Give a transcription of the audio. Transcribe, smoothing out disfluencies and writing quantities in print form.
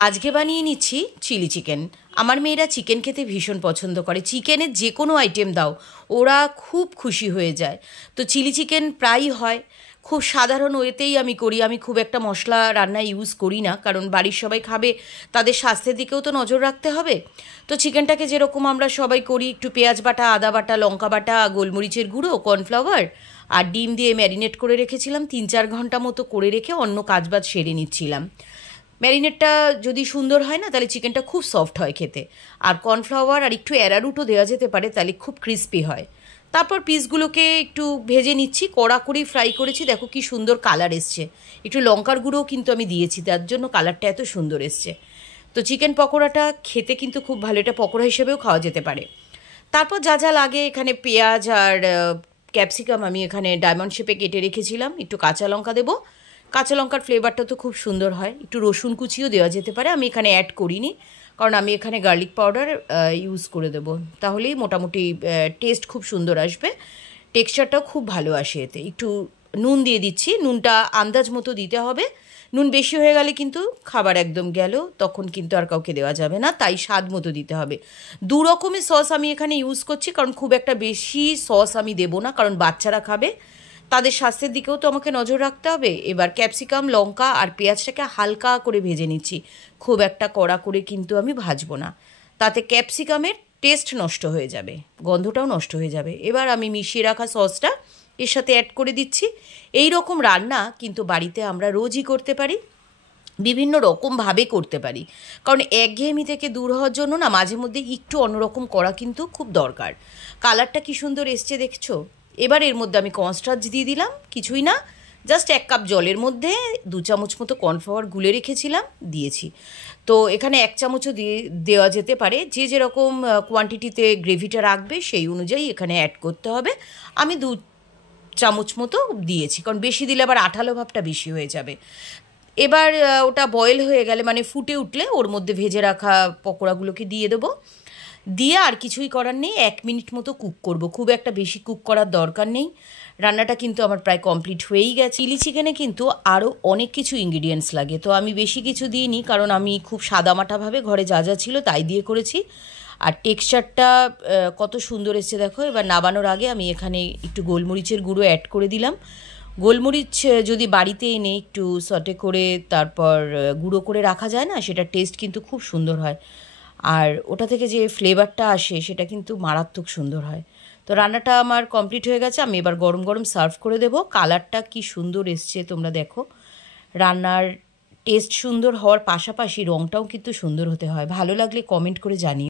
আজকে বানিয়ে নিচ্ছি চিলি চিকেন। আমার মেয়েরা চিকেন খেতে ভীষণ পছন্দ করে। চিকেনের যে কোনো আইটেম দাও ওরা খুব খুশি হয়ে যায়। তো চিলি চিকেন প্রায়ই হয়, খুব সাধারণ ওয়েতেই আমি করি। আমি খুব একটা মশলা রান্নায় ইউজ করি না, কারণ বাড়ির সবাই খাবে, তাদের স্বাস্থ্যের দিকেও তো নজর রাখতে হবে। তো চিকেনটাকে যেরকম আমরা সবাই করি, একটু পেঁয়াজ বাটা, আদা বাটা, লঙ্কা বাটা, গোলমরিচের গুঁড়ো, কর্নফ্লাওয়ার আর ডিম দিয়ে ম্যারিনেট করে রেখেছিলাম। 3-4 ঘন্টা মতো করে রেখে অন্য কাজবাজ সেরে নিচ্ছিলাম। ম্যারিনেটটা যদি সুন্দর হয় না, তাহলে চিকেনটা খুব সফট হয় খেতে। আর কর্নফ্লাওয়ার আর একটু অ্যারারুটও দেওয়া যেতে পারে, তাহলে খুব ক্রিস্পি হয়। তারপর পিসগুলোকে একটু ভেজে নিচ্ছি, কড়া করেই ফ্রাই করেছি। দেখো কি সুন্দর কালার এসছে। একটু লঙ্কার গুঁড়োও কিন্তু আমি দিয়েছি, তার জন্য কালারটা এত সুন্দর এসছে। তো চিকেন পকোড়াটা খেতে কিন্তু খুব ভালো, এটা পকোড়া হিসেবেও খাওয়া যেতে পারে। তারপর যা যা লাগে, এখানে পেঁয়াজ আর ক্যাপসিকাম আমি এখানে ডায়মন্ড শেপে কেটে রেখেছিলাম। একটু কাঁচা লঙ্কা দেবো, কাঁচা লঙ্কার ফ্লেভারটা তো খুব সুন্দর হয়। একটু রসুন কুচিও দেওয়া যেতে পারে, আমি এখানে অ্যাড করিনি, কারণ আমি এখানে গার্লিক পাউডার ইউজ করে দেবো। তাহলেই মোটামুটি টেস্ট খুব সুন্দর আসবে, টেক্সচারটাও খুব ভালো আসে এতে। একটু নুন দিয়ে দিচ্ছি, নুনটা আন্দাজ মতো দিতে হবে। নুন বেশি হয়ে গেলে কিন্তু খাবার একদম গেল, তখন কিন্তু আর কাউকে দেওয়া যাবে না, তাই স্বাদ মতো দিতে হবে। 2 রকমের সস আমি এখানে ইউজ করছি, কারণ খুব একটা বেশি সস আমি দেবো না, কারণ বাচ্চারা খাবে, তাদের স্বাস্থ্যের দিকেও তো আমাকে নজর রাখতে হবে। এবার ক্যাপসিকাম, লঙ্কা আর পেঁয়াজটাকে হালকা করে ভেজে নিচ্ছি, খুব একটা কড়া করে কিন্তু আমি ভাজবো না, তাতে ক্যাপসিকামের টেস্ট নষ্ট হয়ে যাবে, গন্ধটাও নষ্ট হয়ে যাবে। এবার আমি মিশিয়ে রাখা সসটা এর সাথে অ্যাড করে দিচ্ছি। এই রকম রান্না কিন্তু বাড়িতে আমরা রোজই করতে পারি, বিভিন্ন রকমভাবে করতে পারি, কারণ একঘেয়েমি থেকে দূর হওয়ার জন্য না মাঝে মধ্যে একটু অন্যরকম করা কিন্তু খুব দরকার। কালারটা কি সুন্দর এসছে দেখছো। এবার এর মধ্যে আমি কর্নস্টার্চ দিয়ে দিলাম, কিছুই না, জাস্ট 1 কাপ জলের মধ্যে 2 চামচ মতো কর্নফ্লাওয়ার গুলে রেখেছিলাম, দিয়েছি। তো এখানে 1 চামচও দিয়ে দেওয়া যেতে পারে, যে যেরকম কোয়ান্টিটিতে গ্রেভিটা রাখবে সেই অনুযায়ী এখানে অ্যাড করতে হবে। আমি 2 চামচ মতো দিয়েছি, কারণ বেশি দিলে আবার আঠালো ভাবটা বেশি হয়ে যাবে। এবার ওটা বয়েল হয়ে গেলে, মানে ফুটে উঠলে, ওর মধ্যে ভেজে রাখা পকোড়াগুলোকে দিয়ে দেবো। দিয়ে আর কিছুই করার নেই, 1 মিনিট মতো কুক করব, খুব একটা বেশি কুক করার দরকার নেই। রান্নাটা কিন্তু আমার প্রায় কমপ্লিট হয়েই গেছে। চিলি চিকেনে কিন্তু আরও অনেক কিছু ইনগ্রিডিয়েন্টস লাগে, তো আমি বেশি কিছু দিইনি, কারণ আমি খুব সাদামাটাভাবে ঘরে যা যা ছিল তাই দিয়ে করেছি। আর টেক্সচারটা কত সুন্দর এসেছে দেখো। এবার নাবানোর আগে আমি এখানে একটু গোলমরিচের গুঁড়ো অ্যাড করে দিলাম। গোলমরিচ যদি বাড়িতে এনে একটু সটে করে তারপর গুঁড়ো করে রাখা যায় না, সেটা টেস্ট কিন্তু খুব সুন্দর হয়, আর ওটা থেকে যে ফ্লেভারটা আসে সেটা কিন্তু মারাত্মক সুন্দর হয়। তো রান্নাটা আমার কমপ্লিট হয়ে গেছে, আমি এবার গরম গরম সার্ভ করে দেবো। কালারটা কি সুন্দর এসছে তোমরা দেখো। রান্নার টেস্ট সুন্দর হওয়ার পাশাপাশি রঙটাও কিন্তু সুন্দর হতে হয়। ভালো লাগলে কমেন্ট করে জানিও।